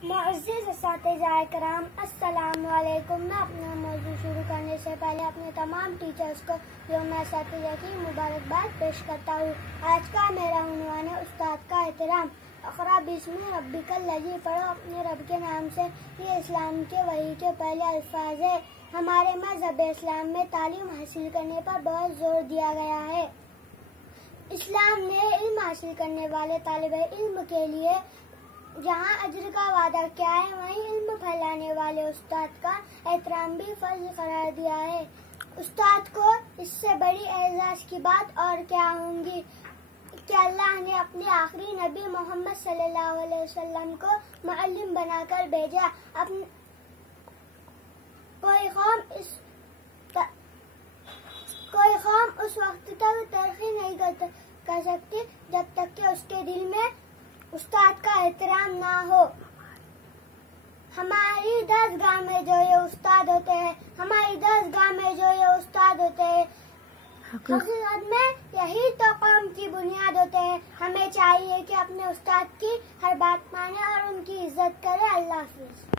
मुअज़्ज़िज़ असातिज़ाए कराम, अस्सलामु अलैकुम। मैं अपना मौजू शुरू करने से पहले अपने तमाम टीचर्स को यौम असातिज़ा की मुबारकबाद पेश करता हूँ। आज का मेरा उन्वान है उस्ताद का एहतराम। अक़रा बिस्मि रब्बिकल लज़ी, पढ़ो अपने रब के नाम से। ये इस्लाम के वही के पहले अल्फाज है। हमारे मज़हब इस्लाम में तालीम हासिल करने पर बहुत जोर दिया गया है। इस्लाम ने इल्म हासिल करने वाले तालिबे इल्म के लिए जहाँ अज्र का वादा किया है, वहीं इल्म फैलाने वाले उस्ताद का एहतराम भी फर्ज करार दिया है। उस्ताद को इससे बड़ी एजाज की बात और क्या होंगी कि अल्लाह ने अपने आखिरी नबी मोहम्मद सल्लल्लाहु अलैहि वसल्लम को मुअल्लिम बनाकर भेजा। कोई कौम उस वक्त तक तरक्की नहीं कर सकती जब तक कि उसके दिल में उस्ताद का एहतराम ना हो। हमारी दरगाह में जो ये उस्ताद होते हैं, हकीकत में यही तो कौम की बुनियाद होते हैं। हमें चाहिए कि अपने उस्ताद की हर बात माने और उनकी इज्जत करें। अल्लाह हाफिज।